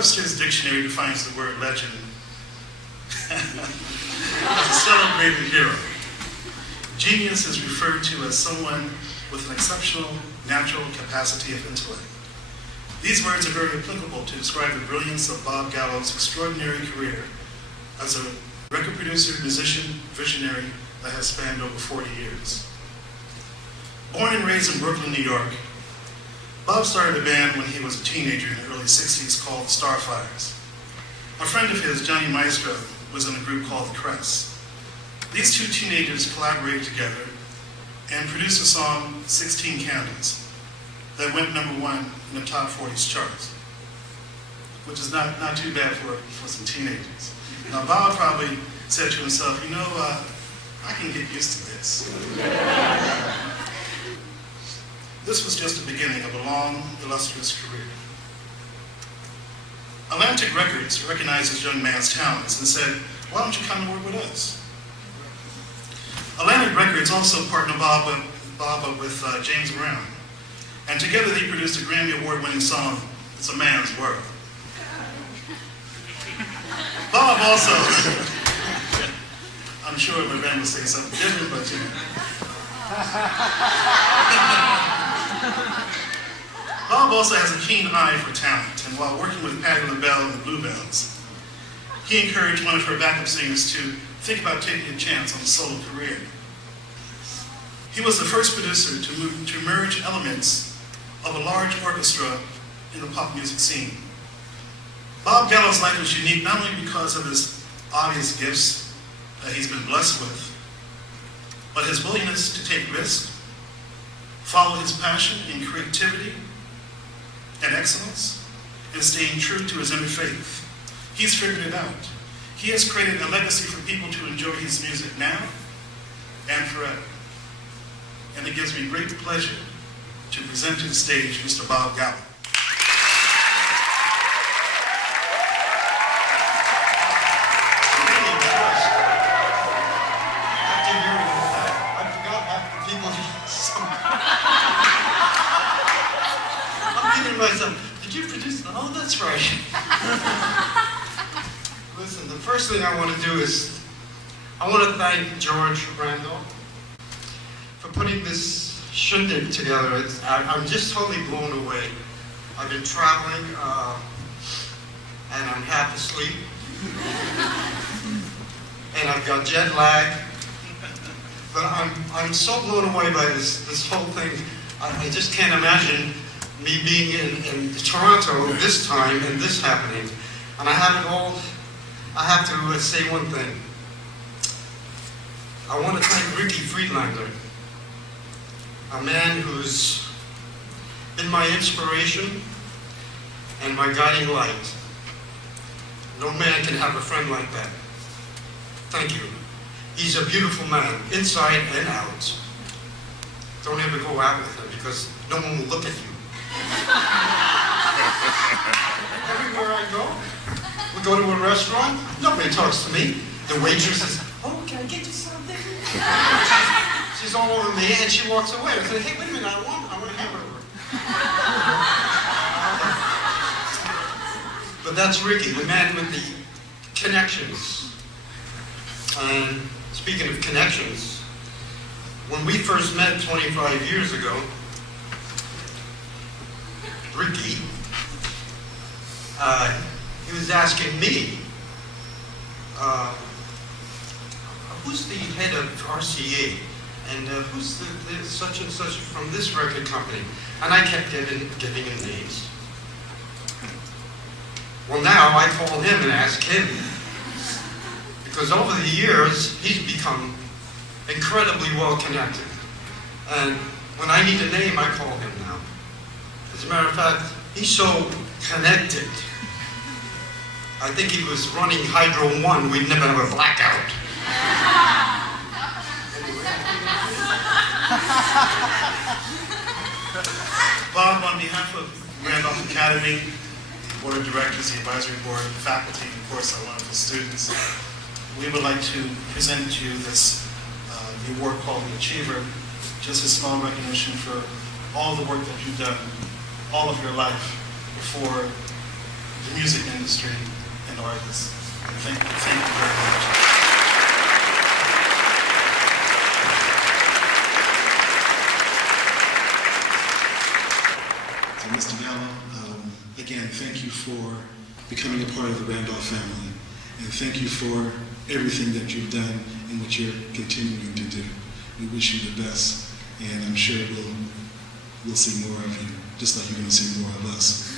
Webster's dictionary defines the word legend as a celebrated hero. Genius is referred to as someone with an exceptional natural capacity of intellect. These words are very applicable to describe the brilliance of Bob Gallo's extraordinary career as a record producer, musician, visionary that has spanned over 40 years. Born and raised in Brooklyn, New York, Bob started a band when he was a teenager in the early 60s called Starfires. A friend of his, Johnny Maestro, was in a group called The Crest. These two teenagers collaborated together and produced a song, 16 Candles, that went #1 in the top 40s charts, which is not too bad for some teenagers. Now, Bob probably said to himself, you know, I can get used to this. This was just the beginning of a long, illustrious career. Atlantic Records recognized this young man's talents and said, why don't you come and work with us? Atlantic Records also partnered Bob up with James Brown, and together they produced a Grammy Award-winning song, It's a Man's World. Bob also, I'm sure my band will say something different, but you know. Bob also has a keen eye for talent, and while working with Patti LaBelle and the Bluebells, he encouraged one of her backup singers to think about taking a chance on a solo career. He was the first producer to merge elements of a large orchestra in the pop music scene. Bob Gallo's life was unique not only because of his obvious gifts that he's been blessed with, but his willingness to take risks, follow his passion in creativity and excellence, and staying true to his inner faith. He's figured it out. He has created a legacy for people to enjoy his music now and forever. And it gives me great pleasure to present to the stage Mr. Bob Gallo. Myself, did you produce? Oh, that's right. Listen, the first thing I want to do is, I want to thank George Randall for putting this shindig together. I'm just totally blown away. I've been traveling, and I'm half asleep. And I've got jet lag. But I'm so blown away by this whole thing. I just can't imagine me being in Toronto this time and this happening. And I have to say one thing. I want to thank Ricky Friedlander, a man who's been my inspiration and my guiding light. No man can have a friend like that. Thank you. He's a beautiful man, inside and out. Don't ever go out with him because no one will look at you. Everywhere I go, we go to a restaurant, nobody talks to me. The waitress says, oh, can I get you something? She's all over me and she walks away. I say, hey, wait a minute, I want a hamburger. But that's Ricky, the man with the connections. And speaking of connections, when we first met 25 years ago, Ricky, he was asking me, who's the head of RCA, and who's the such and such from this record company? And I kept giving him names. Well, now I call him and ask him, because over the years, he's become incredibly well connected. And when I need a name, I call him now. As a matter of fact, he's so connected. I think he was running Hydro 1, we'd never have a blackout. Bob, on behalf of Randolph Academy, the Board of Directors, the Advisory Board, the faculty, and of course our wonderful students, we would like to present to you this the award called the Achiever, just a small recognition for all the work that you've done all of your life before the music industry and artists. Thank you very much. Mr. Gallo, again, thank you for becoming a part of the Randolph family. And thank you for everything that you've done and what you're continuing to do. We wish you the best, and I'm sure we'll see more of you, just like you're going to see more of us.